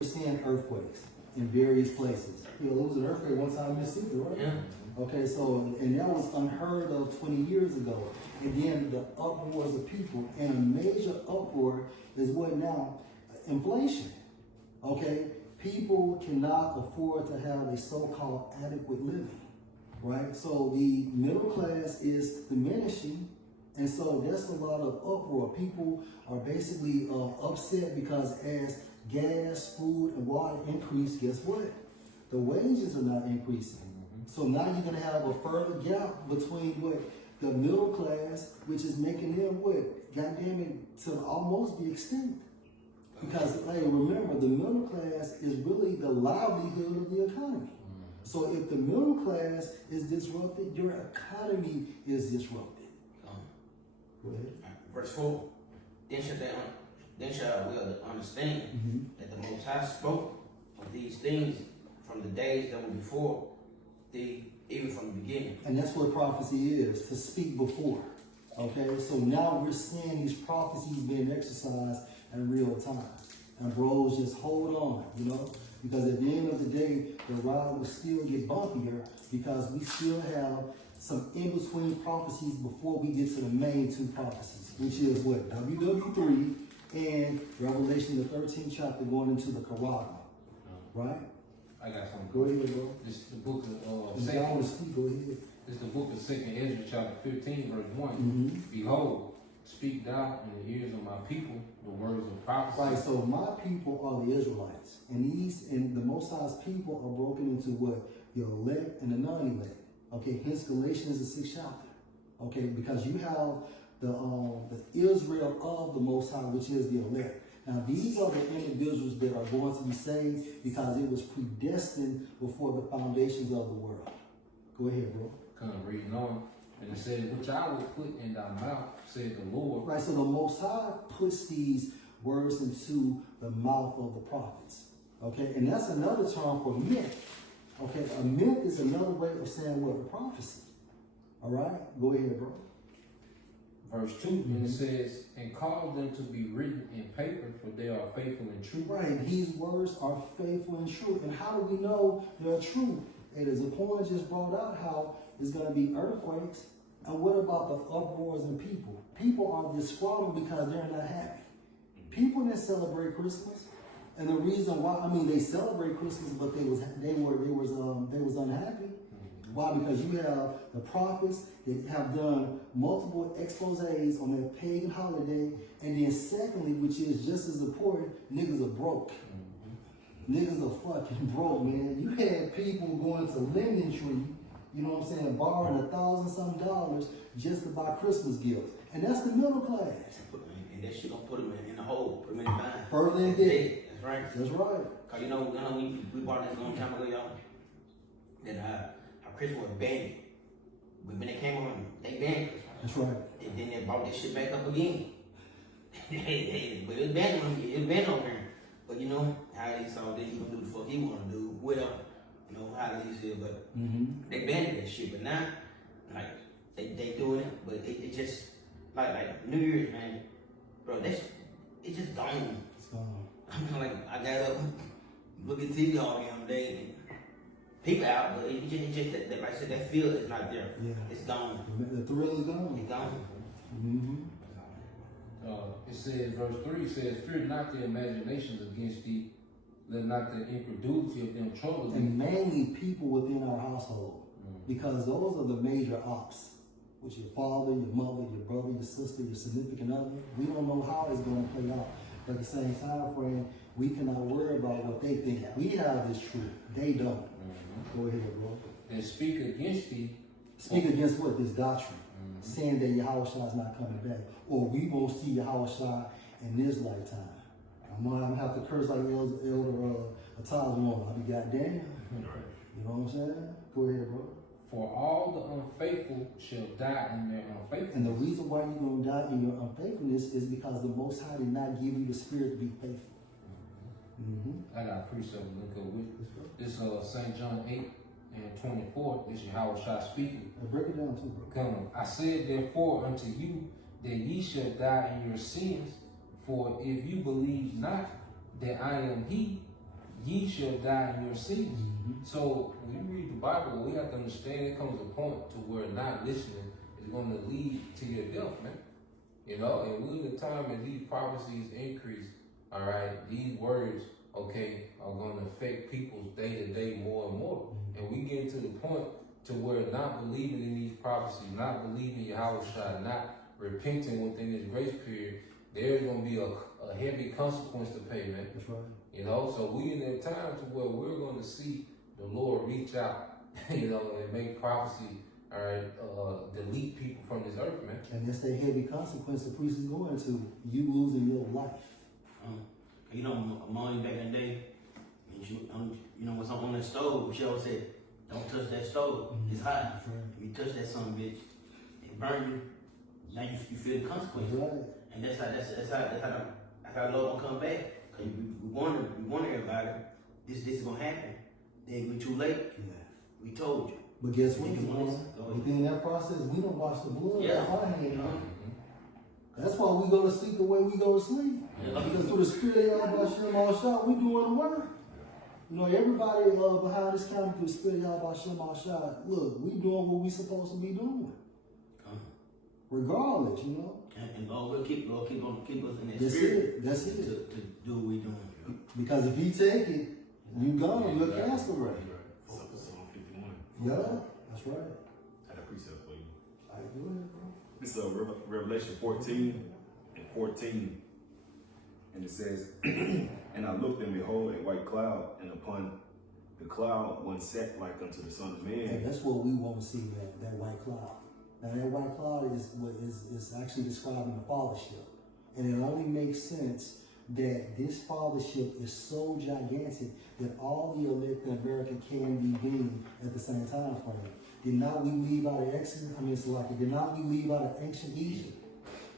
We're seeing earthquakes in various places. There was an earthquake one time in Mississippi, right? Yeah. Okay, so, and that was unheard of 20 years ago. And then the uproars of people, and a major uproar is what now? Inflation. Okay, people cannot afford to have a so-called adequate living, right? So the middle class is diminishing, and so there's a lot of uproar. People are basically upset because as gas, food, and water increase, guess what? The wages are not increasing. So now you're gonna have a further gap between what the middle class, which is making them what, goddamn it, to almost be extinct. Because hey, remember, the middle class is really the livelihood of the economy. So if the middle class is disrupted, your economy is disrupted. Go ahead. Verse 4. Then shall we understand that the Most High spoke of these things from the days that were before thee, even from the beginning. And that's what prophecy is, to speak before. Okay, so now we're seeing these prophecies being exercised in real time. And bros, just hold on, you know, because at the end of the day, the ride will still get bumpier because we still have some in-between prophecies before we get to the main two prophecies, which is what? WW3 and Revelation, the 13th chapter, going into the Quran, right? I got something. Go ahead, bro. This is the book of If y'all want to speak, go ahead. This is the book of 2nd Ezra, chapter 15, verse 1. Behold, speak thou in the ears of my people the words of prophecy. Right, so my people are the Israelites, and the Most High's people are broken into what? The elect and the non-elect. Okay, hence Galatians the 6th chapter. Okay, because you have the Israel of the Most High, which is the elect. Now these are the individuals that are going to be saved because it was predestined before the foundations of the world. Go ahead, bro. Kind of reading on. And it says, which I will put in thy mouth, said the Lord. Right, so the Most High puts these words into the mouth of the prophets. Okay, and that's another term for myth. Okay, a myth is another way of saying what? A prophecy. All right, go ahead, bro. Verse 2, and it says, and cause them to be written in paper, for they are faithful and true. Right, these words are faithful and true. And how do we know they're true? And as the point just brought out how there's going to be earthquakes. And what about the uproars in people? People are disgruntled because they're not happy. People didn't celebrate Christmas. And the reason why, I mean, they celebrate Christmas, but they was unhappy. Why? Because you have the prophets that have done multiple exposés on their pagan holiday, and then secondly, which is just as important, niggas are broke. Niggas are fucking broke, man. You had people going to Linden Tree, you know what I'm saying, borrowing $1,000-some just to buy Christmas gifts, and that's the middle class. And that shit gonna put them in the hole, put them in the bind. Further in debt. That's right. That's right. Cause you know we bought this a long time ago, y'all. That our Christmas was banned. But when they came on, they banned Christmas. That's right. And then they brought this shit back up again. But it was banned on here. It was banned on here. But you know, how he saw that he gonna do the fuck he wanna do, whatever. You know, how he said, but they banned that shit. But now, like, they doing it, but it just, like New Year's, man, bro, it just gone. It's gone. I'm like, I got up, look at TV all damn day, and people out, but it just that, like I said, that feel is not there. Yeah. It's gone. The thrill is gone. It's gone. It says, verse 3 says, fear not the imaginations against thee, let not the incredulity of them trouble thee. And mainly people within our household, because those are the major ops, which your father, your mother, your brother, your sister, your significant other. We don't know how it's going to play out. But at the same time frame, we cannot worry about what they think we have is true. They don't. Go ahead, bro. And speak against thee. Speak against what? This doctrine. Saying that Yahushua is not coming back. Or we won't see Yahushua in this lifetime. I'm going to have to curse like Elder Atazwan. I'll be goddamn. You know what I'm saying? Go ahead, bro. For all the unfaithful shall die in their unfaithfulness. And the reason why you're going to die in your unfaithfulness is because the Most High did not give you the spirit to be faithful. I got a precept to link up with. This St. John 8 and 24. This is Yahushua speaking. Break it down too, bro. Come, I said therefore unto you that ye shall die in your sins, for if you believe not that I am he, ye shall die in your sins. So when you read the Bible, we have to understand it comes a point to where not listening is going to lead to your death, man. You know, and we're in the time that these prophecies increase, all right, these words, okay, are going to affect people's day to day more and more. And we get to the point to where not believing in these prophecies, not believing Yahushua, not repenting within this grace period, there's going to be a heavy consequence to pay, man. That's right. You know, so we in that time to where we're going to see the Lord reach out, you know, and make prophecy, all right, delete people from this earth, man. And that's the heavy consequence the priest is going to. You losing your life. You know, Mommy back in the day, and you know, what's on that stove, she always said, don't touch that stove. It's hot. That's right. If you touch that son of a bitch, it burn you. Now you feel the consequences. That's right. And that's how the Lord gonna come back. Cause we warn everybody, this is gonna happen. Then we too late. Yeah. We told you. But guess what? You can want us, go ahead. Within that process, we don't wash the blood Yeah. out of our hand. You know? That's why we go to sleep the way we go to sleep. Yeah. Because through the spirit of Yahweh Shah, we doing the work. You know, everybody behind this camera through the spirit of Yahweh Shah, look, we doing what we supposed to be doing. Regardless, you know. And Lord will keep us in that That's spirit. it. That's it. To do what we doing. Because if he take it, you gone, you're a castaway. Psalm 51. Yeah, that's right. I had a precept for you. I do it, bro. This is Revelation 14 and 14. And it says, and I looked and behold a white cloud, and upon the cloud one sat like unto the Son of And Man. that's what we want to see, that white cloud. Now that white cloud is actually describing the fathership. And it only makes sense that this fathership is so gigantic that all the elect in America can be being at the same time frame. Did not we leave out of Exodus? I mean, it's like, did not we leave out of ancient Egypt?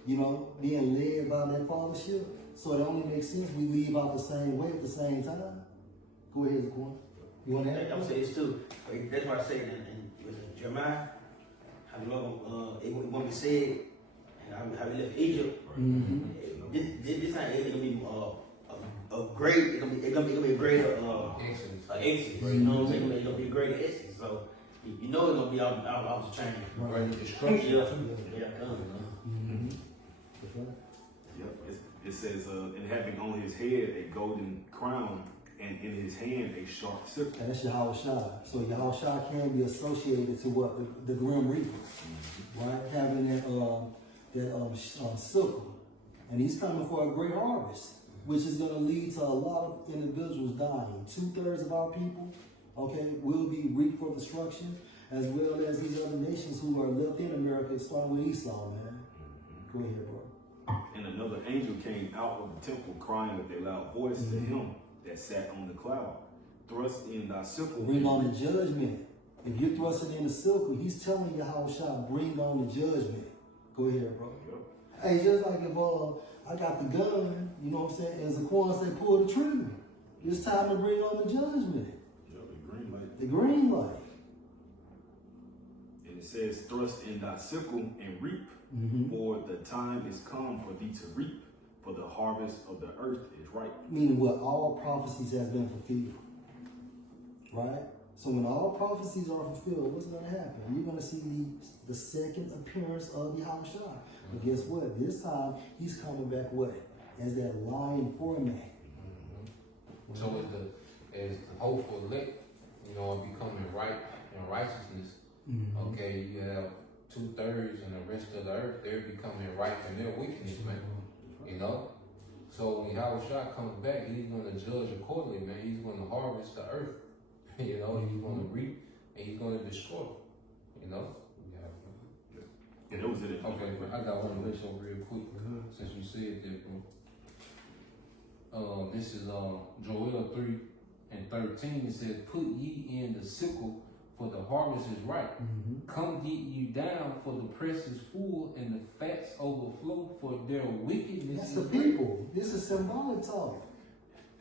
You know, being led by that fathership? So it only makes sense we leave out the same way at the same time. Go ahead, Zaquan. You want to add? I would say this too. That's why I say in Jeremiah, how the Lord it won't be said, and how he left Egypt. This time it's gonna be a great. It's gonna be a greater exodus. You know what I'm saying? It's gonna be a greater exodus. So you know it's gonna be out of the chain. Greater destruction. Yeah. That's right. Yep. It says, and having on his head a golden crown, and in his hand a sharp sickle. And that's Yahweh Shai. So Yahweh Shai can be associated to what? The Grim Reaper. Right? Having that sickle. And he's coming for a great harvest, which is going to lead to a lot of individuals dying. 2/3 of our people, okay, will be reaped for destruction, as well as these other nations who are left in America, starting with Esau, man. Go ahead, bro. And another angel came out of the temple, crying with a loud voice to him that sat on the cloud, thrust in thy sickle. Bring on the judgment. If you're thrusting in the sickle, he's telling you how shall bring on the judgment. Go ahead, bro. Yep. Hey, just like if I got the gun, you know what I'm saying, as Zaquan said, pull the trigger. It's time to bring on the judgment. Yep, the green light. The green light. And it says, thrust in thy sickle and reap, for the time is come for thee to reap, for the harvest of the earth is ripe. Meaning what all prophecies has been fulfilled. Right? So when all prophecies are fulfilled, what's going to happen? You're going to see the second appearance of Yahushua. But guess what? This time, he's coming back what? As that lion format. So as the hopeful elect, you know, are becoming right in righteousness, okay, you have 2/3 and the rest of the earth, they're becoming right in their wickedness, man. You know? So when Yahushua comes back, he's going to judge accordingly, man. He's going to harvest the earth. You know, he's going to reap and he's going to destroy. You know? Yeah, that was it. Okay, but I got one list over real quick since you said that, bro. This is Joel 3:13. It says, "Put ye in the sickle, for the harvest is ripe. Come get you down, for the press is full, and the fats overflow, for their wickedness That's is the great." people. This is symbolic talk.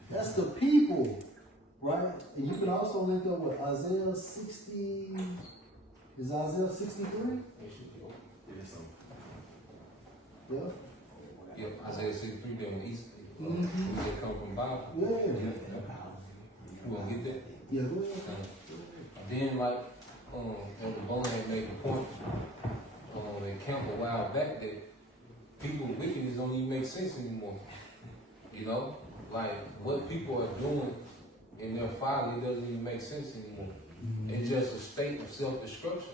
That's the people. Right? And you can also link up with Isaiah 60. Is Isaiah 63? Yeah. Yep, Isaiah 63, then when East, they come from Bible. Yeah. You gonna get that? Yeah, go ahead. Then, like, Elder Bone had made a point in camp a while back that people's wickedness don't even make sense anymore. You know, like what people are doing in their folly doesn't even make sense anymore. It's just a state of self-destruction.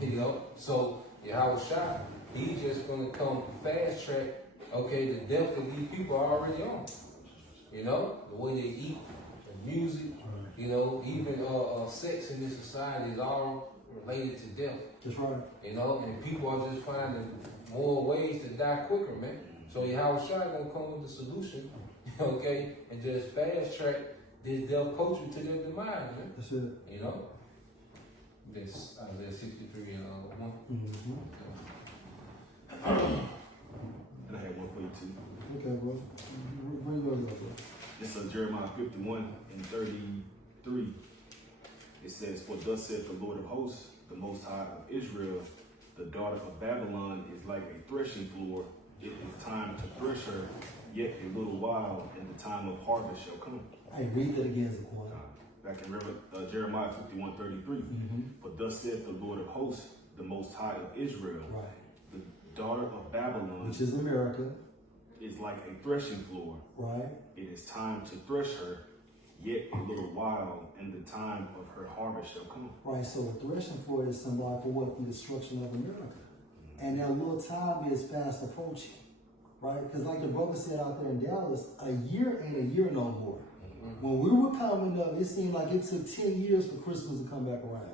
You know, so Yahweh Shai, he's just gonna come fast track, okay, the death that these people are already on. You know, the way they eat, the music, you know, even sex in this society is all related to death. That's right. You know, and people are just finding more ways to die quicker, man. So Yahweh Shai gonna come with the solution, okay, and just fast track this death culture to their demise, man. That's it. You know, this Isaiah 63 and 1. And I had one for you too. Okay, bro. Bring yours up, bro. It's Jeremiah 51 and 33. It says, "For thus saith the Lord of hosts, the Most High of Israel, the daughter of Babylon is like a threshing floor. It is time to thresh her, yet a little while, and the time of harvest shall come." Hey, read that again, Zaquan. Back in Jeremiah 51:33. "For thus saith the Lord of hosts, the Most High of Israel, Right. the daughter of Babylon Which is America, is like a threshing floor. right? It is time to thresh her, yet a little while, and the time of her harvest shall come." Right, so the threshing floor is symbolic for what? The destruction of America. And that little time is fast approaching, right? Because like the brother said out there in Dallas, a year ain't a year no more. When we were coming up, it seemed like it took 10 years for Christmas to come back around.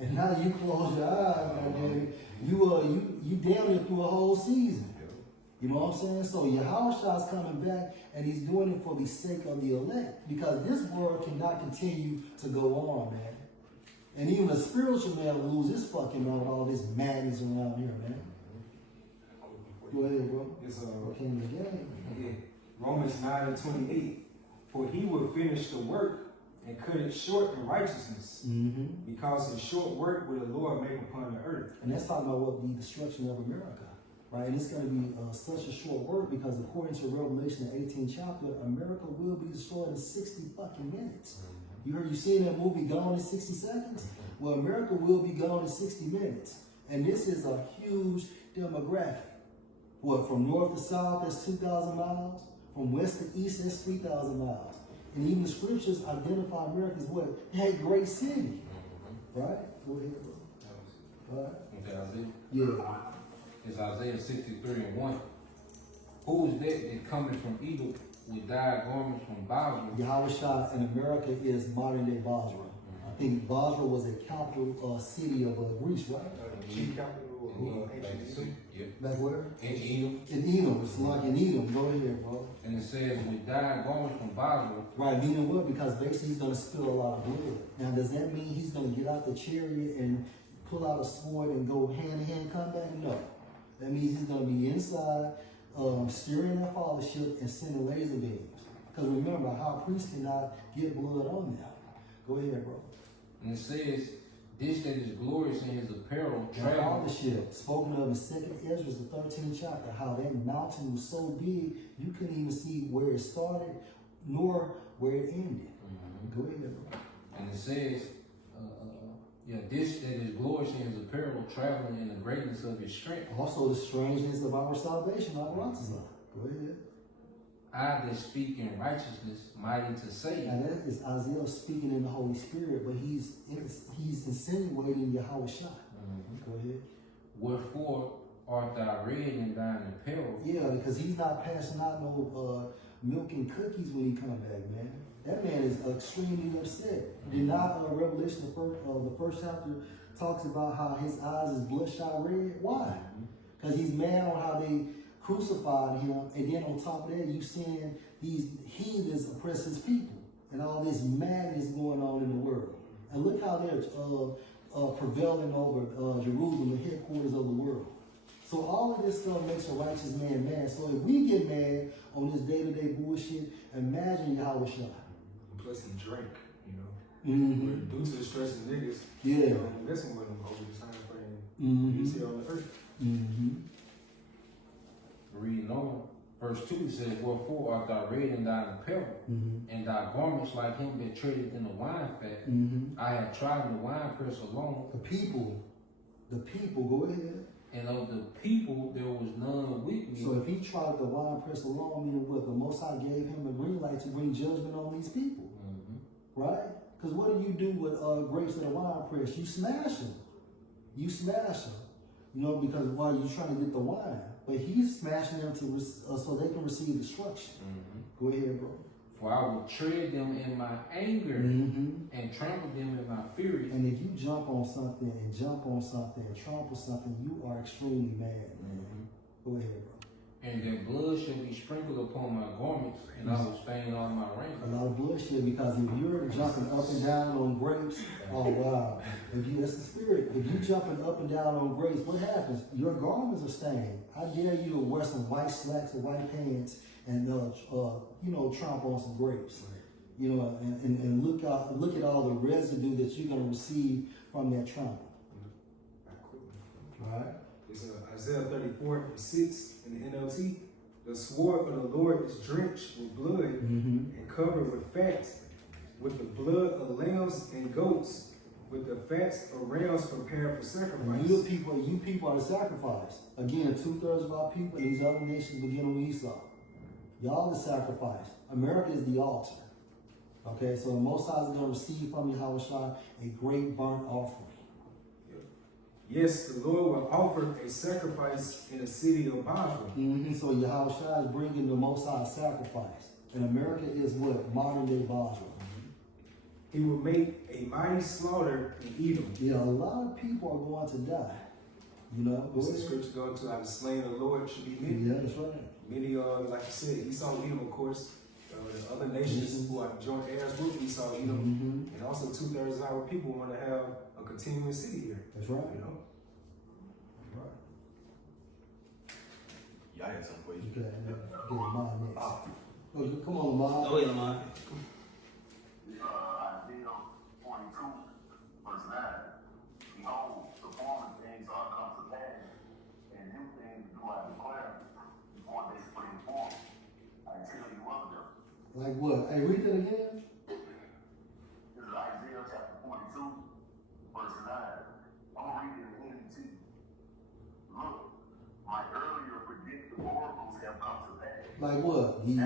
And now you close your eyes, and you damn near through a whole season. You know what I'm saying? So Yahweh is coming back, and he's doing it for the sake of the elect. Because this world cannot continue to go on, man. And even a spiritual man will lose his fucking mind with all this madness around here, man. Go ahead, bro. It's King of the game. yeah, Romans 9:28. "For he will finish the work and cut it short in righteousness, Mm-hmm. because in short work will the Lord make upon the earth." And that's talking about what the destruction of America, right? And it's going to be such a short work because according to Revelation, the 18th chapter, America will be destroyed in 60 fucking minutes. You seen that movie Gone in 60 Seconds? Well, America will be gone in 60 minutes. And this is a huge demographic. What, from north to south, that's 2,000 miles. From west to east, that's 3,000 miles. And even the scriptures identify America as what? Hey, great city. Right? Go ahead, bro. Right? Okay, Isaiah. Yeah. It's Isaiah 63 and 1. "Who is that cometh from Edom with dyed garments from Basra?" Yahweh Shai in America is modern day Basra. I think Basra was a capital city of Greece, right? Chief capital of ancient Egypt. Yep. Back where? In Edom. In Edom. It's like in Edom. Go ahead, bro. And it says, "with dyed garments from Basra." Right, meaning what? Because basically he's going to spill a lot of blood. Now, does that mean he's going to get out the chariot and pull out a sword and go hand-to-hand combat? No. That means he's going to be inside, steering that fathership and sending laser beams. Because remember, a high priest cannot get blood on them. Go ahead, bro. And it says, "This that is glorious in his apparel, The travel." fathership, spoken of in 2nd Ezra, the 13th chapter, how that mountain was so big, you couldn't even see where it started, nor where it ended. Go ahead, bro. And it says, "This that is glorious in his apparel, traveling in the greatness of his strength. Also, the strangeness of our salvation, our Ratazah. Go ahead. I that speak in righteousness, mighty to save." Now that is Isaiah speaking in the Holy Spirit, but he's insinuating Yahweh Shai. Go ahead. "Wherefore art thou red in thine apparel?" Yeah, because he's not passing out no milk and cookies when he come back, man. That man is extremely upset. Did not Revelation, the first chapter, talks about how his eyes is bloodshot red? Why? Because he's mad on how they crucified him, and then on top of that, you seeing these heathens oppress his people, and all this madness going on in the world. And look how they're prevailing over Jerusalem, the headquarters of the world. So all of this stuff makes a righteous man mad. So if we get mad on this day-to-day bullshit, imagine Yahweh Shai. Plus he drank, you know. Mm-hmm. Due to the stress of niggas, Yeah. messing with him over the time frame Mm-hmm. he's here on the earth. Mm-hmm. Reading on, verse 2 it says, wherefore art thou red in thine apparel, and thy garments like him that tradeth in the wine fat. I have trodden the winepress alone. The people, go ahead. And of the people there was none with me. So if he tried the wine press alone, meaning what? The Most High gave him a green light to bring judgment on these people. Right? Because what do you do with grapes in a wine press? You smash them. You smash them. You know, because while you're trying to get the wine. But he's smashing them to so they can receive destruction. Go ahead, bro. For I will tread them in my anger and trample them in my fury. And if you jump on something and trample something, you are extremely mad. Go ahead, bro. And their blood shall be sprinkled upon my garments, and I will stain all my A raiment. lot of bullshit, because if you're jumping up and down on grapes, oh wow. That's the spirit. If you're jumping up and down on grapes, what happens? Your garments are stained. I dare you to wear some white slacks or white pants and trample on some grapes. You know, and look at all the residue that you're gonna receive from that trample. All right. It's Isaiah 34:6 in the NLT. The sword of the Lord is drenched with blood and covered with fats, with the blood of lambs and goats, with the fats of rams prepared for sacrifice. You people are the sacrifice. Again, 2/3 of our people in these other nations beginning with Esau. Y'all the sacrifice. America is the altar. Okay, so the Most High is going to receive from Yahushua a great burnt offering. Yes, the Lord will offer a sacrifice in the city of Basra. So Yahushua is bringing the Most High sacrifice. And America is what? Modern day Basra. He will make a mighty slaughter in Edom. Yeah, a lot of people are going to die. You know, go What's the ahead. scripture go to? How the slain of the Lord should be many. Yeah, that's right. Many, like you said, Esau, Edom, of course. The other nations who are joint heirs with Esau, Edom. And also 2/3 of our people want to have a continuous city here. That's right. You know? Right. Y'all had something for you. Okay, get mine next. Oh, come on, Lamar. Go ahead, Lamar. Isaiah 42, verse 9. Behold, the former things are come to pass, and new things do I declare before they spring forth. I tell you of them. Like what? Hey, read that again. This is Isaiah chapter 42, verse 9. I'm going to read it in NLT. Look, my earlier predicted oracles have come to pass. Like what? The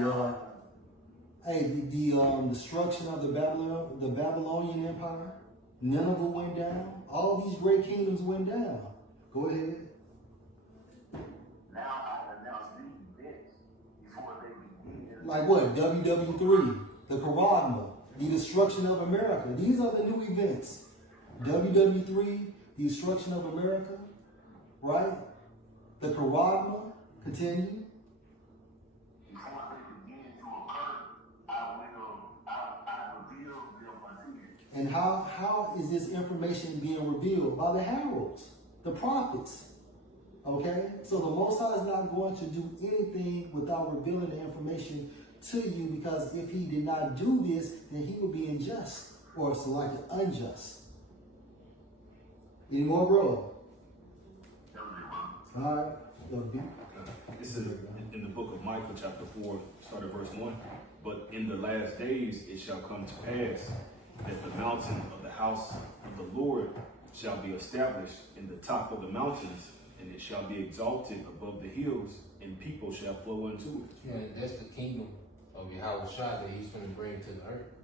destruction of the Babylonian Empire. Nineveh went down. All these great kingdoms went down. Go ahead. Now I announce these events before they begin. Like what? WW3, the Karagma, the destruction of America. These are the new events. WW3, the destruction of America, right? The Karagma, continue. Before they begin to occur, I reveal them unto you. And how is this information being revealed? By the heralds, the prophets. Okay? So the Most High is not going to do anything without revealing the information to you, because if he did not do this, then he would be unjust or selected unjust. Any more, bro? All right. This is in the book of Micah, chapter 4, start at verse 1. But in the last days it shall come to pass that the mountain of the house of the Lord shall be established in the top of the mountains, and it shall be exalted above the hills, and people shall flow into it. Yeah, that's the kingdom of Yahushua that he's going to bring to the earth.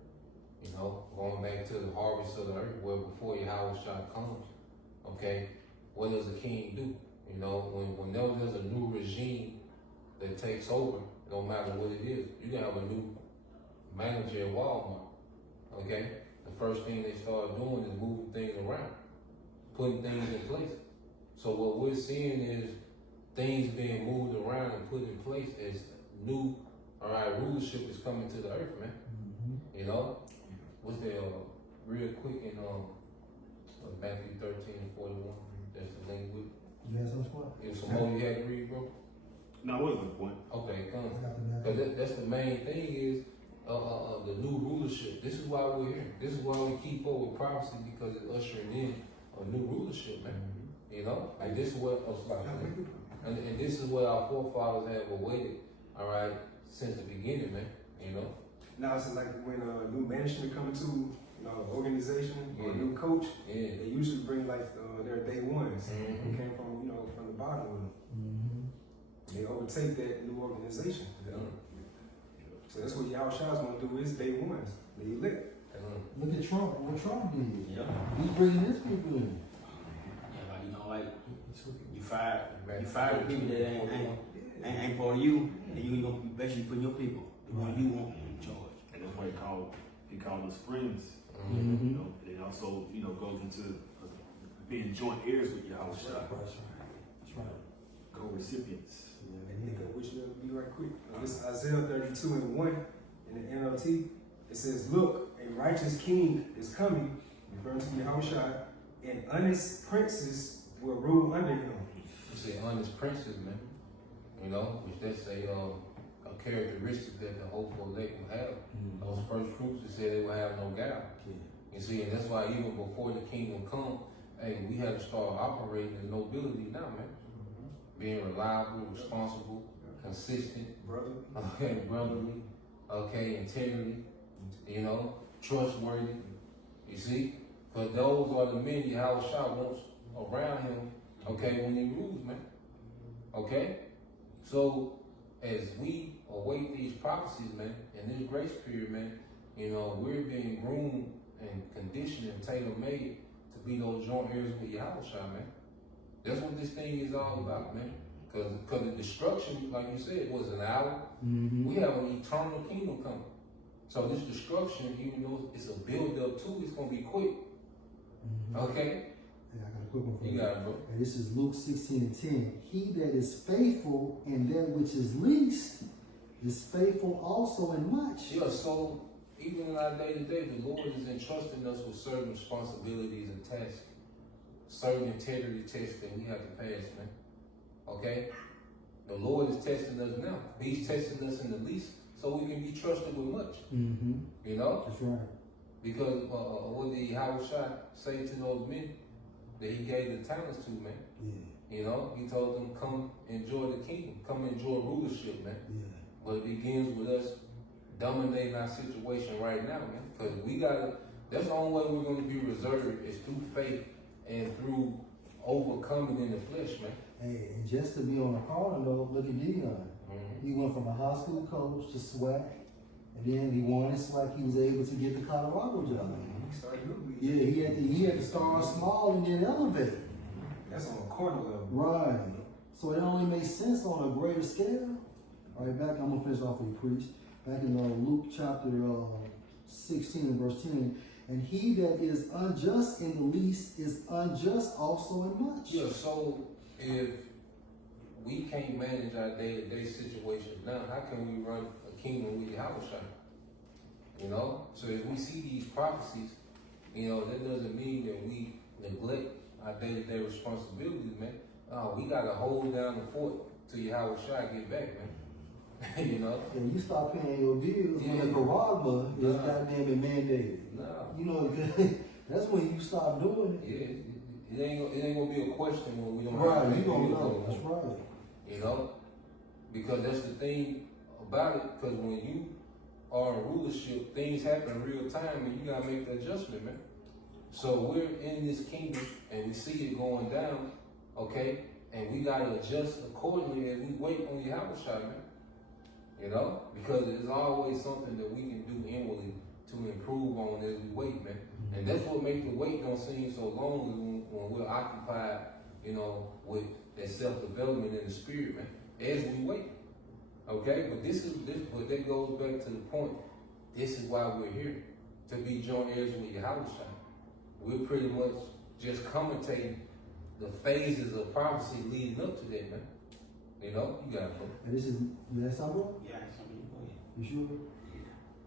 You know, going back to the harvest of the earth, where before Yahushua comes, okay, what does a king do? You know, when there's a new regime that takes over, no matter what it is, you can have a new manager at Walmart, okay? The first thing they start doing is moving things around, putting things in place. So what we're seeing is things being moved around and put in place as new, all right, rulership is coming to the earth, man. You know, what's there real quick in Matthew 13:41? That's the link with. You have some spot? If some more you had to read, bro. Now, what is the point? Okay, come. I got the map. Because that's the main thing is the new rulership. This is why we're here. This is why we keep up with prophecy, because it's ushering in a new rulership, man. You know, and this is what was like, and this is what our forefathers have awaited, all right, since the beginning, man. You know. Now it's like when a new management come into organization or a Yeah. new coach, Yeah. they usually bring like their day ones. Mhm. Who came from from the bottom with them. Mm-hmm. They overtake that new organization. So that's what Yahushua's gonna do is day ones. They elect. Look at Trump. What Trump did. Yeah. He's bringing his people in. Yeah, like, you know, like you fired the people that ain't part of you, and you gonna basically put your people, the one you want in charge. And that's why he called us friends. Mm-hmm. You know, and it also, goes into being joint heirs with Yahweh. That's right. Co-recipients. Pick up what you be right quick. This Isaiah 32:1 in the NLT. It says, "Look, a righteous king is coming," referring to Yahushua, "and honest princes will rule under him." You say honest princes, man. You know, which that's a characteristic that the hopeful elect will have. Those first fruits, it said they will have no guile. You see, and that's why even before the kingdom come, hey, we had to start operating as nobility now, man. Being reliable, responsible, consistent, Brother. okay, brotherly, okay, integrity, trustworthy. You see? Because those are the men Yahushua wants around him, okay, when he rules, man. Okay? So, as we await these prophecies, man, in this grace period, man, we're being groomed and conditioned and tailor-made to be those joint heirs with Yahushua, man. That's what this thing is all about, man. Because the destruction, like you said, was an hour. Mm-hmm. We have an eternal kingdom coming. So this destruction, even though it's a build-up too, it's going to be quick. Okay? Yeah, I got a quick one for You got it, bro. And this is Luke 16:10. He that is faithful in that which is least is faithful also in much. Yeah, so even in our day-to-day, the Lord is entrusting us with certain responsibilities and tasks, certain integrity tests that we have to pass, man. Okay? The Lord is testing us now. He's testing us in the least so we can be trusted with much. Mm-hmm. You know? That's right. Because what did Yahushua say to those men that he gave the talents to, man? Yeah. He told them, come enjoy the kingdom, come enjoy rulership, man. Yeah. But it begins with us dominating our situation right now, man. Because that's the only way we're going to be reserved is through faith and through overcoming in the flesh, man. Hey, and just to be on a corner though, look at Dion. He went from a high school coach to SWAC, and then he won it SWAC. He was able to get the Colorado job. Yeah, he had to start small and then elevate. That's on a corner level. Right. So it only makes sense on a greater scale. All right, I'm gonna finish off with the priest. Back in Luke chapter 16 and verse 10. And he that is unjust in the least is unjust also in much. Yeah, so if we can't manage our day-to-day situations now, how can we run a kingdom with Yahushua? So if we see these prophecies, that doesn't mean that we neglect our day-to-day responsibilities, man. We gotta hold down the fort till Yahushua get back, man. And you start paying your bills when Yeah. the Karagma is Nah. goddamn mandated. Nah. That's when you start doing it. Yeah, it ain't gonna be a question when we don't Right, have you gonna bills know. anymore. That's right. Because that's the thing about it, because when you are in rulership, things happen in real time and you gotta make the adjustment, man. So we're in this kingdom and we see it going down, okay? And we gotta adjust accordingly as we wait on Yahushua, man. Because there's always something that we can do inwardly to improve on as we wait, man. And that's what makes the wait don't seem so long when we're occupied, with that self-development in the spirit, man, as we wait. Okay? But but that goes back to the point. This is why we're here, to be joint heirs with Yahushua. We're pretty much just commentating the phases of prophecy leading up to that, man. You got it, bro. And this is, that's something? Yeah, something go ahead. You sure? Yeah,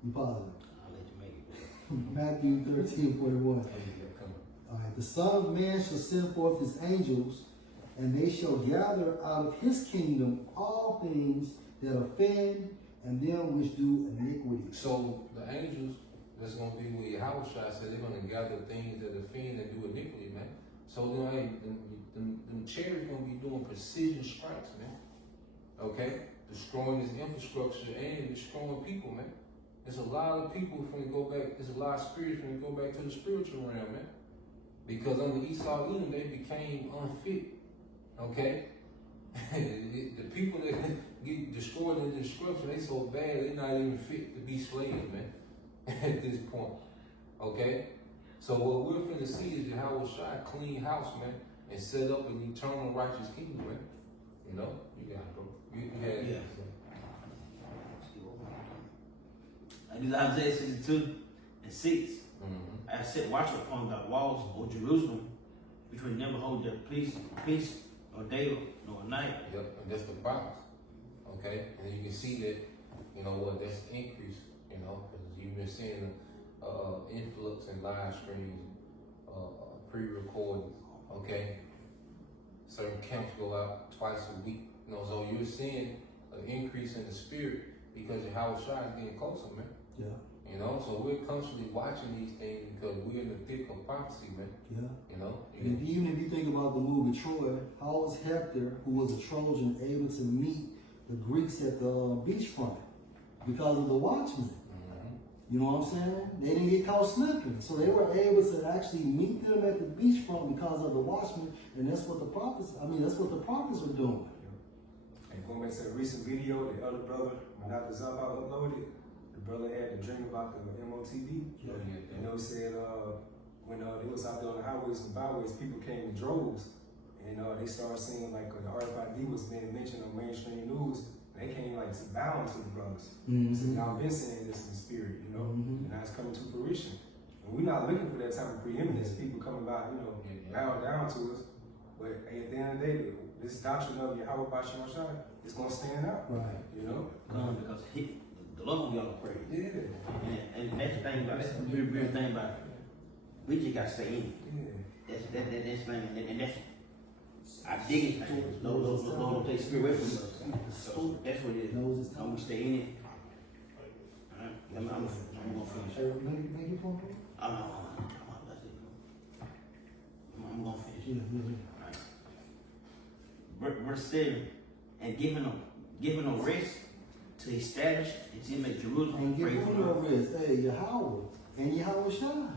You positive? I'll let you make it. Matthew 13:41. Come All right. The Son of Man shall send forth his angels, and they shall gather out of his kingdom all things that offend and them which do iniquity. So the angels that's gonna be with Yahushua said they're gonna gather things that offend and do iniquity, man. So them chairs gonna be doing precision strikes, man. Okay? destroying this infrastructure and destroying people, man. There's a lot of people finna go back, there's a lot of spirits finna go back to the spiritual realm, man. Because under Esau Edom, they became unfit, okay? The people that get destroyed in destruction, they so bad, they're not even fit to be slaves, man, at this point, okay? So what we're finna see is Yahweh Shai clean house, man, and set up an eternal righteous kingdom, man. You know, you got it, bro. You had Yeah. I do Isaiah 62 and 6. I set watch upon the walls of Jerusalem, which will never hold their peace, nor day nor night. Yep, and that's the promise. Okay, and you can see that, you know what, that's increase, you know, because you've been seeing influx in live streams, pre-recorded, okay? Certain camps go out twice a week, you know, so you're seeing an increase in the spirit because Yahweh Shai is getting closer, man. Yeah. You know, so we're constantly watching these things because we're in the thick of prophecy, man. Yeah. You know? And even if you think about the movie Troy, how was Hector, who was a Trojan, able to meet the Greeks at the beachfront? Because of the watchmen. You know what I'm saying? They didn't get caught slipping. So they were able to actually meet them at the beachfront because of the watchmen. And that's what the prophets, that's what the prophets are doing. And going back to the recent video, the other brother, when Dr. Zaba uploaded, the brother had a dream about the MOTB. Yeah. You know, he said when they was out there on the highways and byways, people came in droves. And they started seeing like the RFID was being mentioned on mainstream news. They came like to bound to the brothers. So y'all been saying this in spirit, you know, and now it's coming to fruition. And we're not looking for that type of preeminence, people coming by, you know, bow down to us. But at the end of the day, this doctrine of Yahweh Bashar Shai is going to stand out, Right. you know? Because the Lord will be on the prayer. Yeah. And that's the thing about it. That's the real thing about it. We just got to stay in it. Yeah. That's thing, and that's our biggest thing. No, don't take spirit away from us. So that's what it is. So we stay in it. Alright, I'm gonna finish. Hey, make your point. I'm gonna finish. Alright. Verse 7, and giving a rest to establish and to make Jerusalem And give praise them the no Lord. rest. Hey, Yahweh and Yahweh Shai.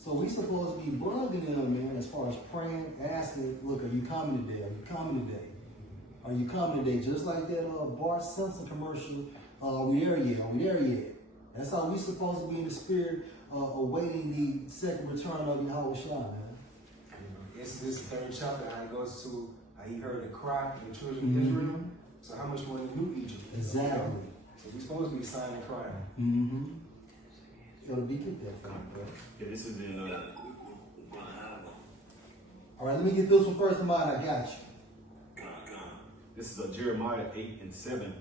So we supposed to be bugging them, man, as far as praying, asking, look, are you coming today? Are you coming today? Are you coming today? Just like that Bart Simpson commercial, are we there yet? Are we there yet? That's how we supposed to be in the spirit, awaiting the second return of Yahweh Shai, man. Exodus 3rd chapter, how it goes to how he heard the cry of the children of Israel. So how much more he knew Egypt? Exactly. So we're supposed to be signing crying. Mm-hmm. You gotta be get that from bro. Yeah, this is in All right, let me get this one first in mind. I got you. this is Jeremiah 8:7.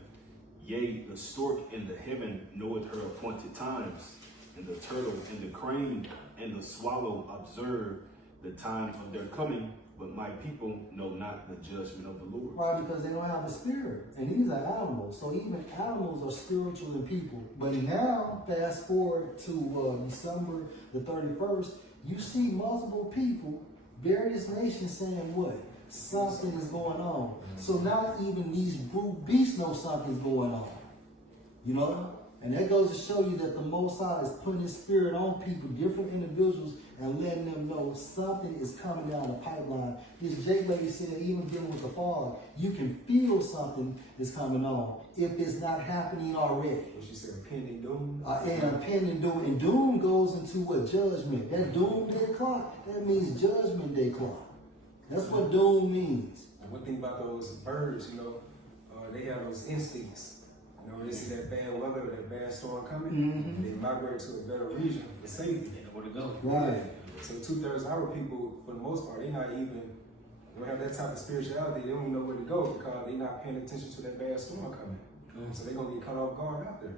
Yea, the stork in the heaven knoweth her appointed times, and the turtle and the crane and the swallow observe the time of their coming, but my people know not the judgment of the Lord. Right, because they don't have a spirit. And these are animals. So even animals are spiritual than people. But now, fast forward to December the 31st, you see multiple people, various nations saying what? Something is going on. So now even these brute beasts know something's going on. You know? And that goes to show you that the Most High is putting his spirit on people, different individuals, and letting them know something is coming down the pipeline. This Jake lady said, even dealing with the fog, you can feel something is coming on if it's not happening already. What she said, pending doom. And pending doom. And doom goes into what? Judgment. That doomsday clock, that means judgment day clock. That's what doom means. And one thing about those birds, you know, they have those instincts. You know, they see that bad weather, that bad storm coming, they migrate to a better region for safety. They know where to go. Right. So 2/3 of our people, for the most part, they don't have that type of spirituality. They don't even know where to go because they're not paying attention to that bad storm coming. So they're gonna get caught off guard out there.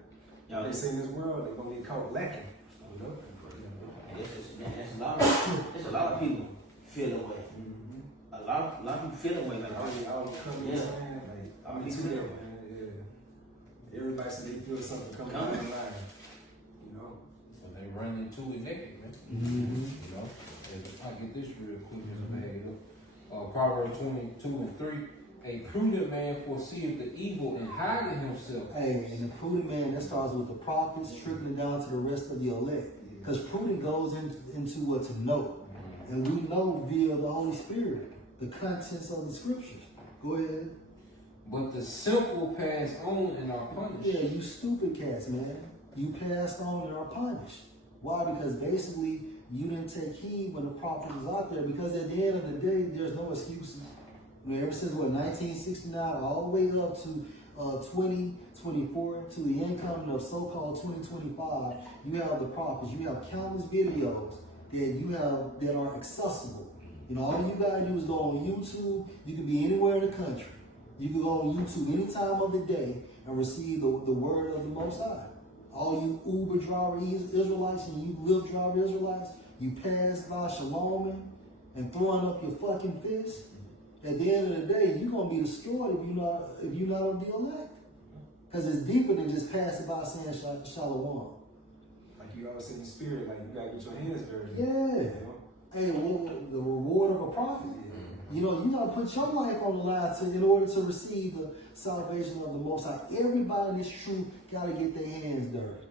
Y'all, They say in this world, they're gonna get caught lacking. You know? There's a lot of people feel that way. A lot of people feel that way. Like, All the companies Yeah. saying, like, I me mean, too, too. man. Yeah. Everybody said they feel something coming down the line. You know? And they run into it naked, man. You know? And I get this real quick as a bag. Proverbs 22:3. a prudent man foreseeth the evil and hideth himself. Hey, and the prudent man, that starts with the prophets, trickling down to the rest of the elect. Because prudent goes into what to know. And we know via the Holy Spirit the contents of the scriptures. Go ahead. But the simple pass on and are punished. Yeah, you stupid cats, man. You passed on and are punished. Why? Because basically you didn't take heed when the prophet was out there. Because at the end of the day, there's no excuses. I mean, ever since what 1969 all the way up to 2024 to the incoming of so-called 2025, you have the prophets. You have countless videos that you have that are accessible. You know, all you gotta do is go on YouTube. You can be anywhere in the country. You can go on YouTube any time of the day and receive the word of the Most High. All you Uber driver Israelites and you Lyft driver Israelites, you pass by Shalom and throwing up your fucking fist. At the end of the day, you're gonna be destroyed if you're not of the elect. Because it's deeper than just passing by saying Shalom. Like you always say in the spirit, like you gotta get your hands dirty. Yeah. You know? Hey, the reward of a prophet. You know, you gotta put your life on the line in order to receive the salvation of the Most High. Everybody that's true gotta get their hands dirty.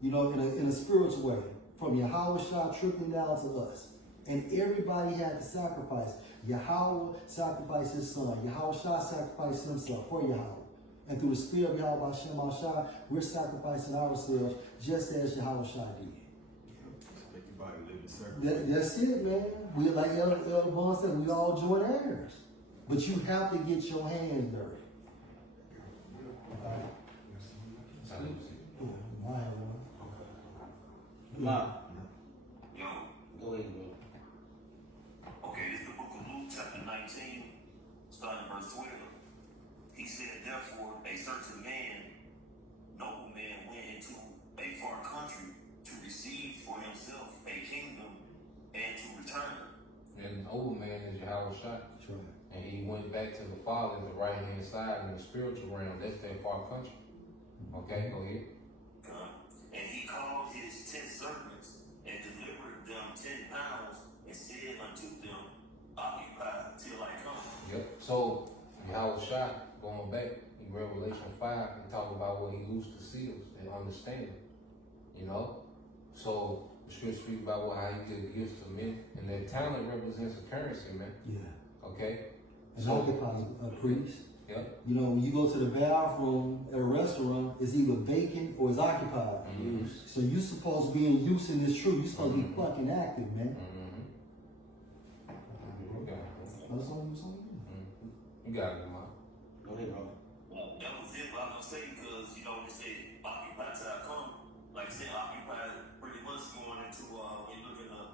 You know, in a spiritual way. From Yahweh Shah trickling down to us. And everybody had to sacrifice. Yahweh sacrificed his son. Yahweh Shah sacrificed himself for Yahweh. And through the spirit of Yahweh Hashem Shah, we're sacrificing ourselves just as Yahweh Shah did. Make your body live in service. That's it, man. We like Elder Bond said, we all joint heirs. But you have to get your hands dirty. Ma, Yo, go ahead, bro. okay, this is the book of Luke, chapter 19, starting verse 12. He said, therefore, a certain man, noble man, went into a far country to receive for himself a kingdom and to return. And the old man is Yahweh Shai. That's right. And he went back to the Father in the right hand side in the spiritual realm. That's their far country. Okay, go ahead. And he called his 10 servants and delivered them 10 pounds and said unto them, occupy till I come. Yep. So Yahweh Shai, going back in Revelation 5, he talk about when he loosed the seals and understanding. You know? So the scripture speaks about how he gives gifts to men, and that talent represents a currency, man. Yeah. Okay? And occupy a priest. Yep. You know, when you go to the bathroom at a restaurant, it's either vacant or it's occupied. Mm-hmm. So you supposed to be in use in this truth. You supposed to be fucking active, man. Okay. That's all I'm saying. You got it, man. Go ahead, bro. That was it, but I'm gonna say because you know when they say occupy till I come, like I said, occupy pretty much going into when you look at the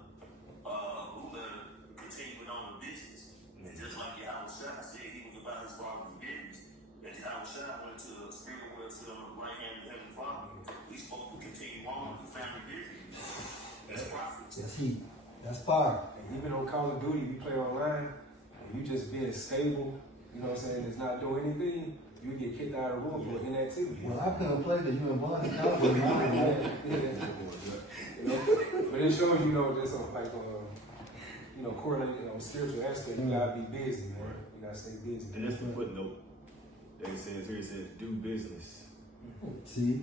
root letter, continuing on the business. And just like Yahweh Shai said he was about his father's business, that Yahweh Shai went to the spirit world to the right hand of Heavenly Father. We supposed to continue on with the family business. That's prophets. That's heat. That's fire. And even on Call of Duty, you play online, and you just being stable, you know what I'm saying, it's not doing anything, you get kicked out of the room for inactivity. Well, I couldn't play because you and Bonnie Cowboy. You know? But it shows you know just on like you know correlated on spiritual aspect. You gotta be busy, man. You gotta stay busy. And that's the footnote that it says here. It says do business. See?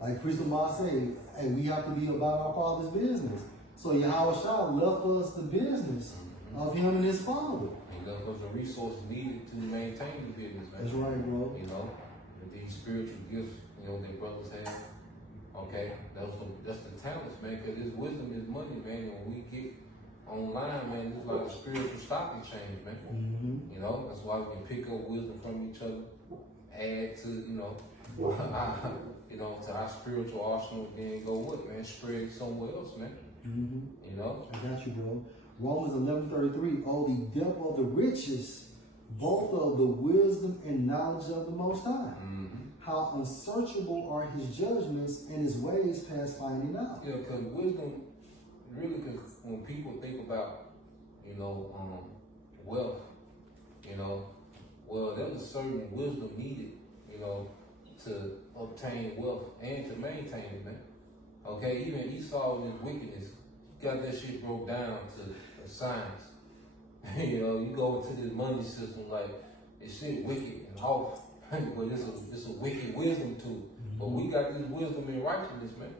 Like Crystal Ma say, hey, we have to be about our Father's business. So Yahweh Shah left us the business of him and his Father. He left us the resources needed to maintain the business, man. That's right, bro. You know, with these spiritual gifts, you know, that brothers have. Okay, that's the talents, man. Because this wisdom is money, man. And when we get online, man, it's like a spiritual stock exchange, man. Mm-hmm. You know, that's why we can pick up wisdom from each other, add to, you know, to our spiritual arsenal, then go what, man? Spread it somewhere else, man. Mm-hmm. You know. I got you, bro. Romans 11:33. Oh, the depth of the riches, both of the wisdom and knowledge of the Most High. How unsearchable are his judgments and his ways past finding out. Yeah, because wisdom, really, because when people think about, you know, wealth, you know, well, there's a certain wisdom needed, you know, to obtain wealth and to maintain it, man. Okay, even Esau in his wickedness, got that shit broke down to a science. You know, you go into this money system like It's shit wicked and off, but it's a wicked wisdom too. But we got this wisdom and righteousness, man.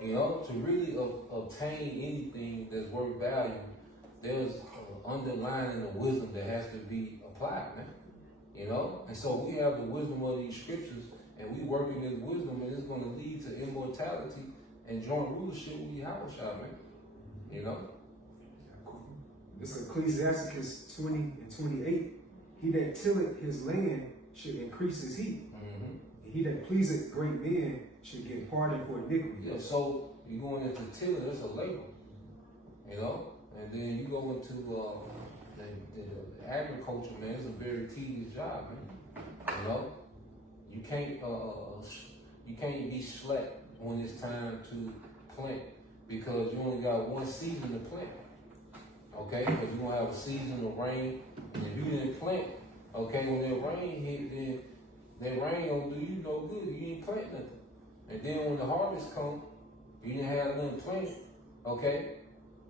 You know, to really obtain anything that's worth value, there's underlining of wisdom that has to be applied, man. You know, and so we have the wisdom of these scriptures, and we work in this wisdom, and it's going to lead to immortality and joint rulership with Yahushua, man. You know. This is Ecclesiasticus 20 and 28. He that tilleth his land should increase his heat. Mm-hmm. And he that pleaseth great men should get pardon for iniquity. Yeah, so you going into tilling, it's a labor, you know, and then you go into the agriculture, man. It's a very tedious job, man. You know, you can't be slack when it's time to plant because you only got one season to plant. Okay, because you're gonna have a season of rain, and if you didn't plant, okay, when that rain hit, then that rain don't do you no good. You ain't plant nothing. And then when the harvest comes, you didn't have nothing planted, okay?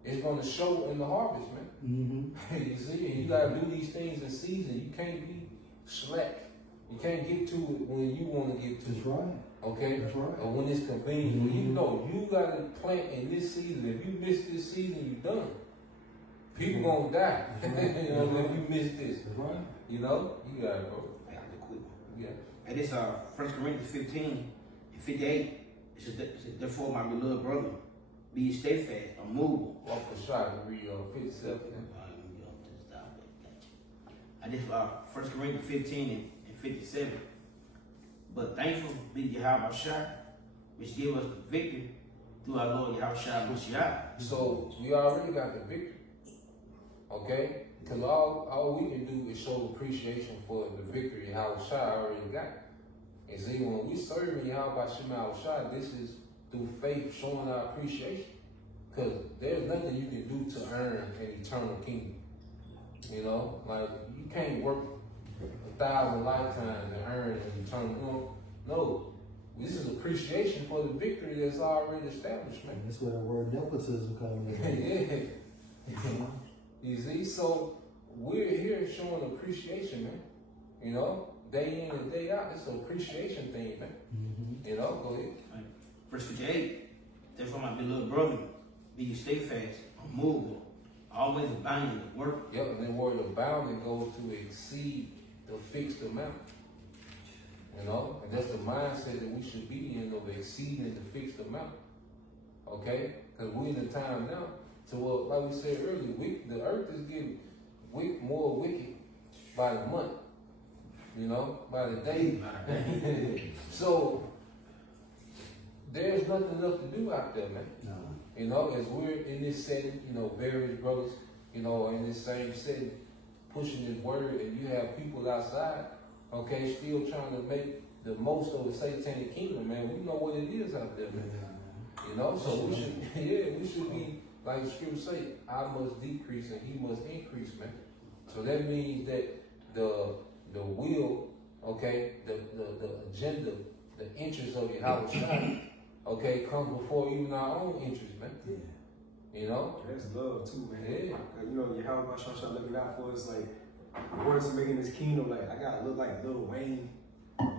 It's gonna show in the harvest, man. Mm-hmm. You see, and you gotta do these things in season. You can't be slack. You can't get to it when you want to get to That's it. right. Okay? That's right. Or when it's convenient. When you know you gotta plant in this season. If you miss this season, you done. People gonna die. Right. You know, if you miss this. That's right. You know? You gotta go. I got the quick one. Yeah. And this 1 Corinthians 15 and 58. It says, therefore, my beloved brother, be ye steadfast, unmovable. Walk the shot and read 57. And this 1 Corinthians 15 and 57. But thankful be Yahushua, which give us the victory through our Lord Yahushua Mashiach. So we already got the victory. Okay? Because all we can do is show appreciation for the victory Yahushua already got. And see, when we serving Yahweh Shema, this is through faith showing our appreciation. Because there's nothing you can do to earn an eternal kingdom. You know, like you can't work 1,000 lifetimes and earn an eternal. No. This is appreciation for the victory that's already established, man. And that's where the word nepotism comes in. Yeah. You see, so we're here showing appreciation, man. You know, day in and day out, it's an appreciation thing, man. Mm-hmm. You know, go ahead. Right. Verse 58. Therefore, my beloved brother, be ye steadfast, unmovable, always abounding in work. Yep, and then word abounding goes to exceed the fixed amount. You know, and that's the mindset that we should be in of exceeding the fixed amount. Okay? Because we're in a time now, so like we said earlier, the earth is getting more wicked by the month. You know, by the day. So, there's nothing left to do out there, man. No. You know, as we're in this setting, you know, various brothers, you know, in this same setting, pushing this word, and you have people outside, okay, still trying to make the most of the satanic kingdom, man. We know what it is out there, man. You know, so we should be, like the scripture say, I must decrease and he must increase, man. So that means that the will, okay, the agenda, the interest of Yahweh, okay, comes before even our own interest, man. Yeah. You know? That's love too, man. Yeah. You know, Yahweh Shah looking out for us, like, the words of making this kingdom, like, I gotta look like Lil Wayne,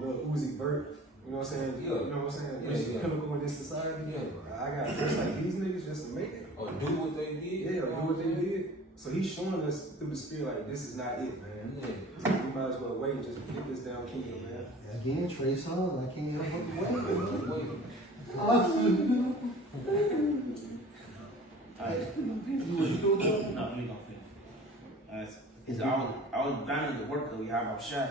Lil Uzi Vert. You know what I'm saying? Yeah. You know what I'm saying? Yeah, Which is yeah. pinnacle in this society. Yeah. I got just like these niggas just to make it. Or do what they did. Yeah, you do know what they I'm saying? did. So he's showing us through the spirit, like, this is not it, man. Yeah. So we might as well wait and just get this down kingdom, man. Again, Trey Songz, I can't help but wait. Wait. Alright. You do that? No, let me go finish. It's always abounding the work of Yahushua.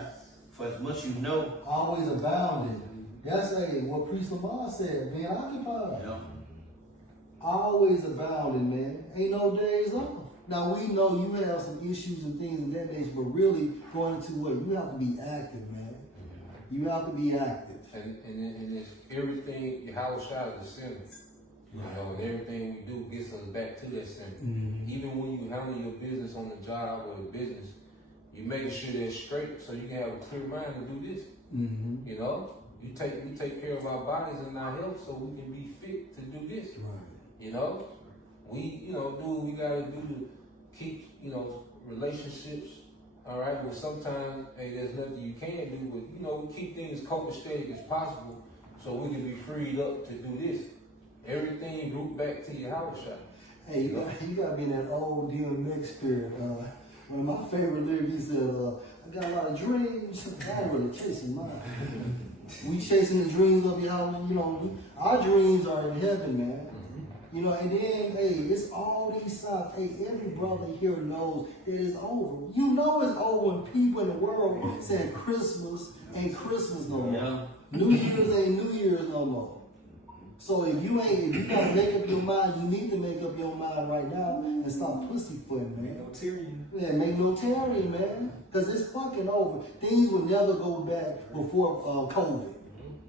For as much you know, Always abounding. That's what Priest Lamar said, man. Occupy. you know, Always abounding, man. Ain't no days off. Now we know you have some issues and things of that nature, but really going into what you have to be active, man. You have to be active. And it's everything, Yahweh is the center. You know, and everything we do gets us back to that center. Mm-hmm. Even when you handle your business on the job or the business, you make sure that's straight so you can have a clear mind to do this. Mm-hmm. You know, we take care of our bodies and our health so we can be fit to do this. Right. You know, we, do what we gotta do to keep, relationships, All right, well, sometimes, hey, there's nothing you can do, but, you know, we keep things copacetic as possible so we can be freed up to do this. Everything grouped back to your house shot. Hey, you gotta be in that old DMX spirit. One of my favorite lyrics, he said, I got a lot of dreams, I ain't really chasing mine. We chasing the dreams of Yahweh, you know, our dreams are in heaven, man. You know, and then, hey, it's all these signs. Hey, every brother here knows it is over. You know it's over when people in the world saying Christmas ain't Christmas no more. Yeah. New Year's ain't New Year's no more. So if you gotta make up your mind, you need to make up your mind right now and stop pussyfooting, man. No tyranny. Yeah, make no tyranny, man. Because it's fucking over. Things will never go back before COVID.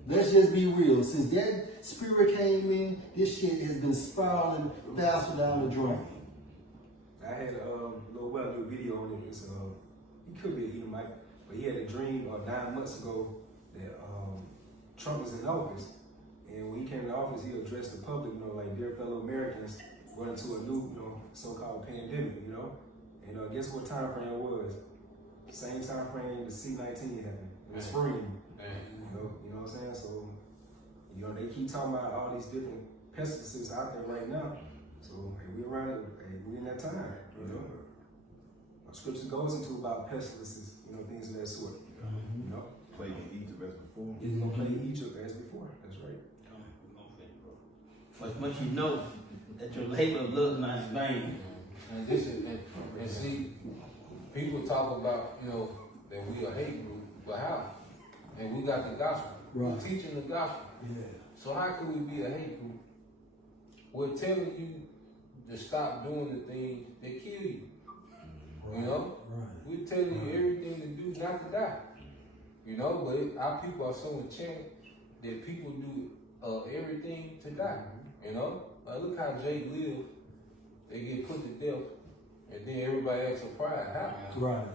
Let's just be real. Since that spirit came in, this shit has been spiraling faster down the drain. I had a little well-known video on it. It's, he could be an Edomite, but he had a dream 9 months ago that Trump was in office. And when he came to office, he addressed the public, you know, like, dear fellow Americans, going into a new, you know, so-called pandemic, you know. And guess what time frame it was? Same time frame the C-19 happened in the spring. You know what I'm saying? So, you know, they keep talking about all these different pesticides out there right now. So, hey, we around it, hey, we in that time, you know. Our scripture goes into about pesticides, you know, things of that sort. You know, Plague in Egypt as before. it's gonna play Egypt as before. That's right. For as much you know that your labor of love is not in vain. And this is, and see, people talk about, you know, that we a hate group, but how? And we got the gospel. Right. We're teaching the gospel. Yeah. So how can we be a hate group? We're telling you to stop doing the things that kill you. You know? Right. We're telling you everything to do not to die. You know, but our people are so enchanted that people do everything to die. You know? Look how Jake lived. They get put to death, and then everybody acts surprised. How? Right.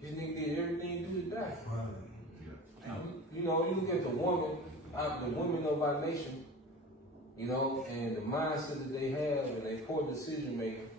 This nigga did everything to do to die. Right. You know, you look at the women of our nation, you know, and the mindset that they have and they poor decision making,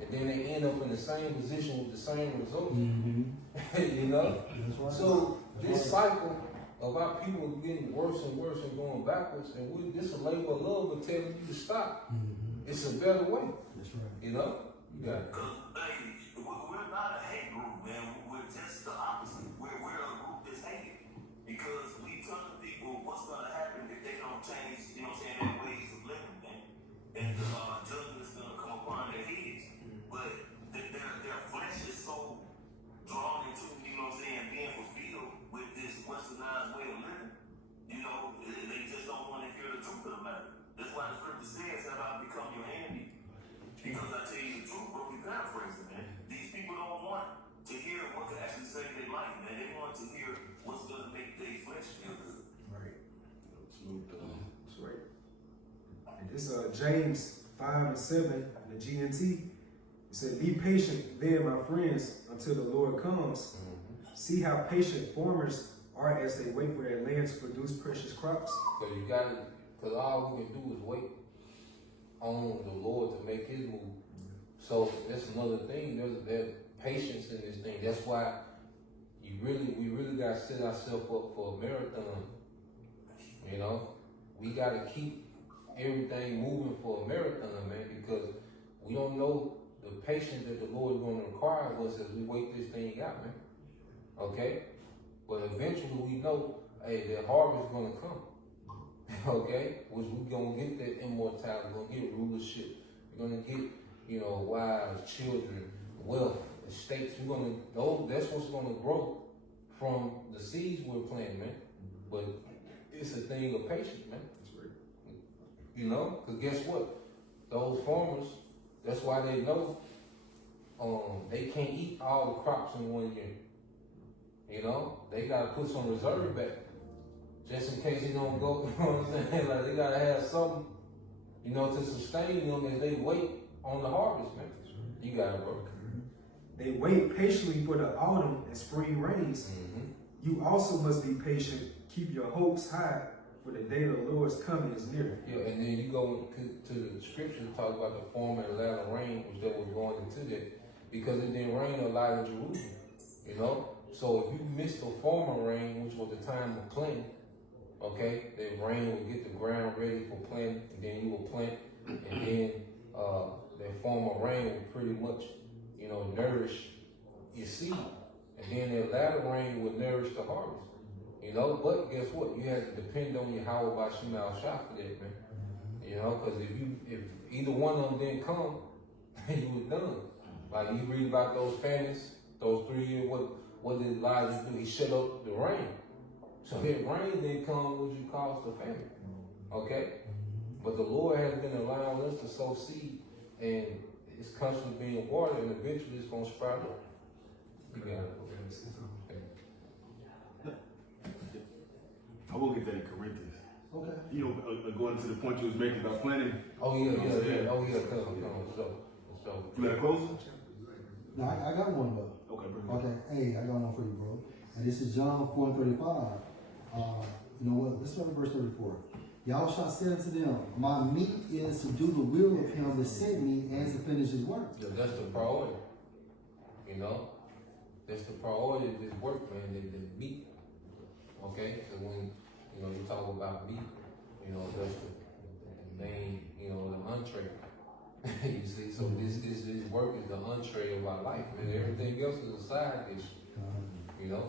and then they end up in the same position with the same results. Mm-hmm. You know? That's right. So this cycle of our people getting worse and worse and going backwards, and this a labor of love will tell you to stop. Mm-hmm. It's a better way. That's right. You know? You got it. Because, hey, we're not a hate group, man. We're just the opposite. We're a group that's hated. Because we tell the people what's going to happen if they don't change, you know what I'm saying, their ways of living, man. And the judgment's going to come upon their heads. But their flesh is so drawn into, you know what I'm saying, being fulfilled with this westernized way of living. You know, they just don't want to hear the truth of the matter. That's why the scripture says, have I become your enemy? Because I tell you the truth, bro, we paraphrasing, man. These people don't want to hear what could actually save their life, man. They want to hear what's going to make their flesh feel good. Right. Snoop Dogg. That's right. And this James 5:7 in the GNT. It said, "Be patient, then, my friends, until the Lord comes. See how patient farmers are as they wait for their land to produce precious crops." Because you got it, because all we can do is wait on the Lord to make his move. So that's another thing. There's patience in this thing. That's why we really got to set ourselves up for a marathon. You know, we got to keep everything moving for a marathon, man, because we don't know the patience that the Lord is going to require of us as we wait this thing out, man. Okay? But eventually we know, hey, the harvest is going to come. Okay? Which we're going to get that immortality, we're going to get rulership, we're going to get, you know, wives, children, wealth, estates. That's what's going to grow from the seeds we're planting, man. But it's a thing of patience, man. That's right. You know, because guess what? Those farmers, that's why they know they can't eat all the crops in 1 year. You know, they got to put some reserve back just in case they don't go, you know what I'm saying? Like, they got to have something, you know, to sustain them as they wait on the harvest, man. You got to work. They wait patiently for the autumn and spring rains. You also must be patient. Keep your hopes high, for the day of the Lord's coming is near. Yeah, and then you go to the scripture to talk about the former and latter rain, which that was going into that, because it didn't rain a lot in Jerusalem. You know? So if you missed the former rain, which was the time of planting, okay, that rain will get the ground ready for planting, and then you will plant, and then that former rain will pretty much, you know, nourish your seed. And then that latter rain will nourish the harvest. You know, but guess what? You have to depend on your Yahweh Bashim al Shah for that, man. You know, because if either one of them didn't come, you was done. Like you read about those famines, those 3 years, what did Elijah do? He shut up the rain. So if rain didn't come, would you cause the famine? Okay? But the Lord has been allowing us to sow seed, and it's constantly being watered, and eventually it's going to sprout up. You got it. I will get that in Corinthians. Okay. You know, going to the point you was making about planning. Oh yeah. Oh yeah, come. So. You got to close it? No, I got one though. Okay, bring it. Okay, hey, I got one for you, bro. And this is John 4:35. You know what? Let's start with verse 34. Yahushua said unto them, my meat is to do the will of him that sent me and to finish his work. Yeah, that's the priority. You know? That's the priority of this work, man, the meat. Okay? So when, you know, you talk about meat, you know, that's the main, you know, the entree. You see? So this work is the entree of our life, and everything else is a side dish. You know?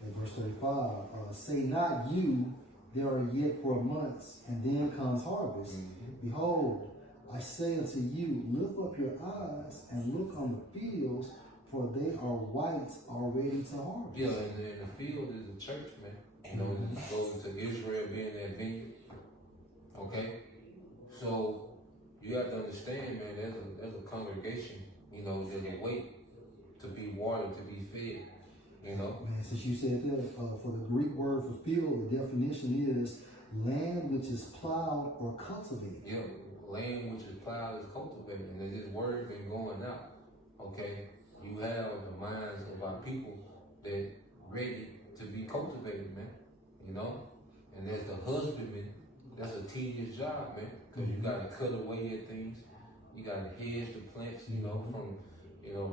And verse 35, say not you, there are yet 4 months, and then comes harvest. Behold, I say unto you, lift up your eyes and look on the fields, for they are white already to harvest. Yeah, and the field is the church, man. You know, it goes to Israel being that vineyard. Okay? So you have to understand, man, there's a congregation, you know, there's a weight to be watered, to be fed. You know? Man, since you said that, for the Greek word for field, the definition is land which is plowed or cultivated. Yeah, land which is plowed is cultivated, and this word been going out. Okay, you have the minds of our people that ready to be cultivated, man. You know, and there's the husbandman. That's a tedious job, man, because you got to cut away at things. You got to hedge the plants, you know, from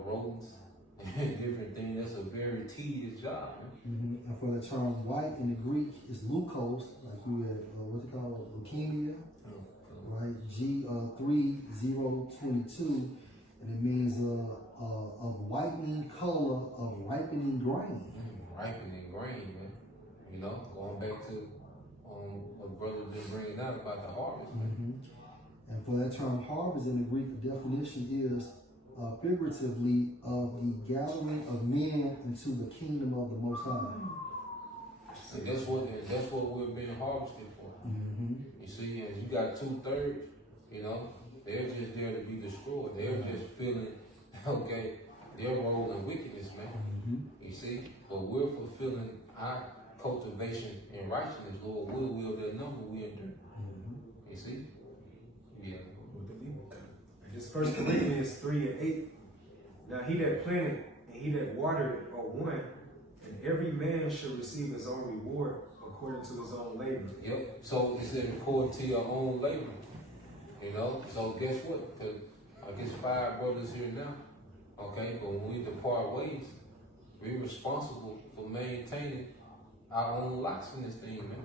rodents. Different thing. That's a very tedious job. And for the term white in the Greek is leukos, like we had what's it called, leukemia, right? G3022, and it means a whitening color of ripening grain. Ripening grain, man. You know, going back to what brother been bringing out about the harvest. And for that term harvest in the Greek, the definition is figuratively of the gathering of men into the kingdom of the Most High. So that's what we're being harvested for. You see, and you got 2/3, you know, they're just there to be destroyed. They're just feeling, okay, they're rolling wickedness, man. You see, but we're fulfilling our cultivation in righteousness, Lord. Will their number we endure. You see? Yeah. This 1 Corinthians 3:8. Now he that planted and he that watered are one, and every man shall receive his own reward according to his own labor. Yep. So it said according to your own labor. You know. So guess what? I guess 5 brothers here now. Okay. But when we depart ways, we're responsible for maintaining our own lots in this thing, man.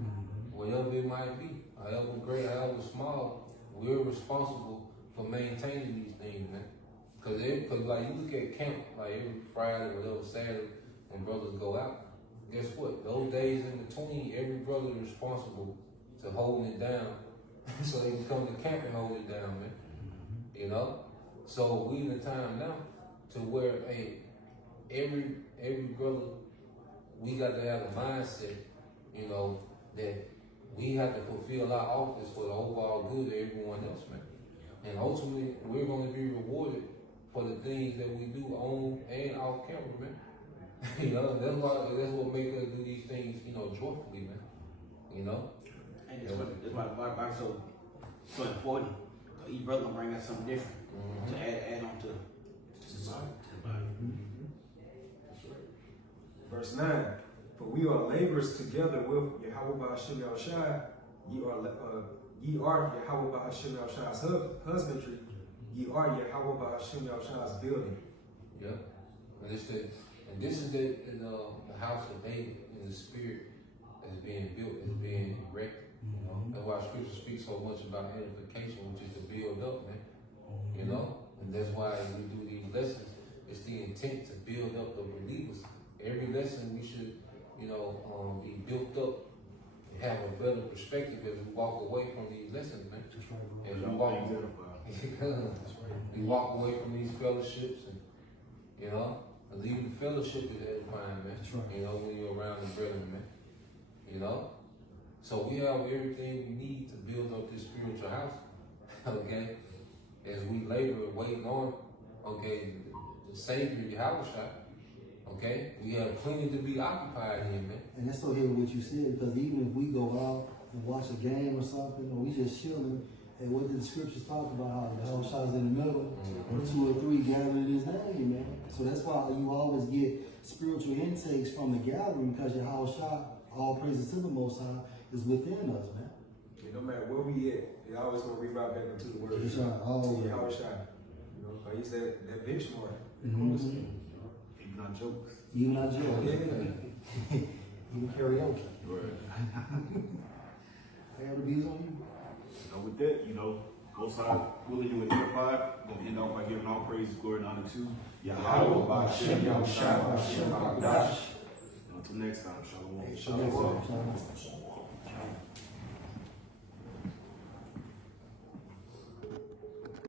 Whatever it might be, however great, however small, we're responsible for maintaining these things, man. Cause like you look at camp, like every Friday or whatever Saturday, when brothers go out, guess what? Those days in between, every brother is responsible to holding it down, so they can come to camp and hold it down, man. You know. So we in the time now to where, hey, every brother, we got to have a mindset, you know, that we have to fulfill our office for the overall good of everyone else, man. And ultimately, we're going to be rewarded for the things that we do on and off camera, man. You know, that's what makes us do these things, you know, joyfully, man. You know? And that's why the Bible's so important. So each brother gonna bring out something different to add on to society, to the body. Verse 9. For we are laborers together with Yahweh Ba'ashem Yahushai. Ye are Yahweh Ba'ashem Yahushai's husbandry. Ye are Yahweh Ba'ashem Yahushai's building. Yeah. And this is the house of David in the spirit that's being built, is being erected. You know, that's why Scripture speaks so much about edification, which is to build up, man. You know, and that's why we do these lessons. It's the intent to build up the believers. Every lesson we should, you know, be built up and have a better perspective as we walk away from these lessons, man. As we walk, we walk away from these fellowships, and you know, leaving the fellowship is edifying, man. You know, when you're around the brethren, man. You know, so we have everything we need to build up this spiritual house. Okay, as we labor and wait on, okay, the Savior Yahushua. Okay, we have plenty to be occupied in, man. And that's so hear what you said, because even if we go out and watch a game or something, or we just chilling, and what did the scriptures talk about? How the whole shot's in the middle, or 2 or 3 gathered in his name, man. So that's why you always get spiritual intakes from the gathering, because your house shot, all praises to the Most High, is within us, man. And no matter where we at, it always gonna revive back into the word. It's shot, always. He always shine. You know, like he's that benchmark. Even on jokes. Even our joy. Yeah. Even karaoke. Right. I have the views on you. So with that, you know, both sides willing you with everybody. Gonna end off by giving all praises, glory, and honor to Yahweh, Ba'ashem, Yahushua, Ba'ashem, Ba'adash. Until next time, shalom. Shalom. Shalom.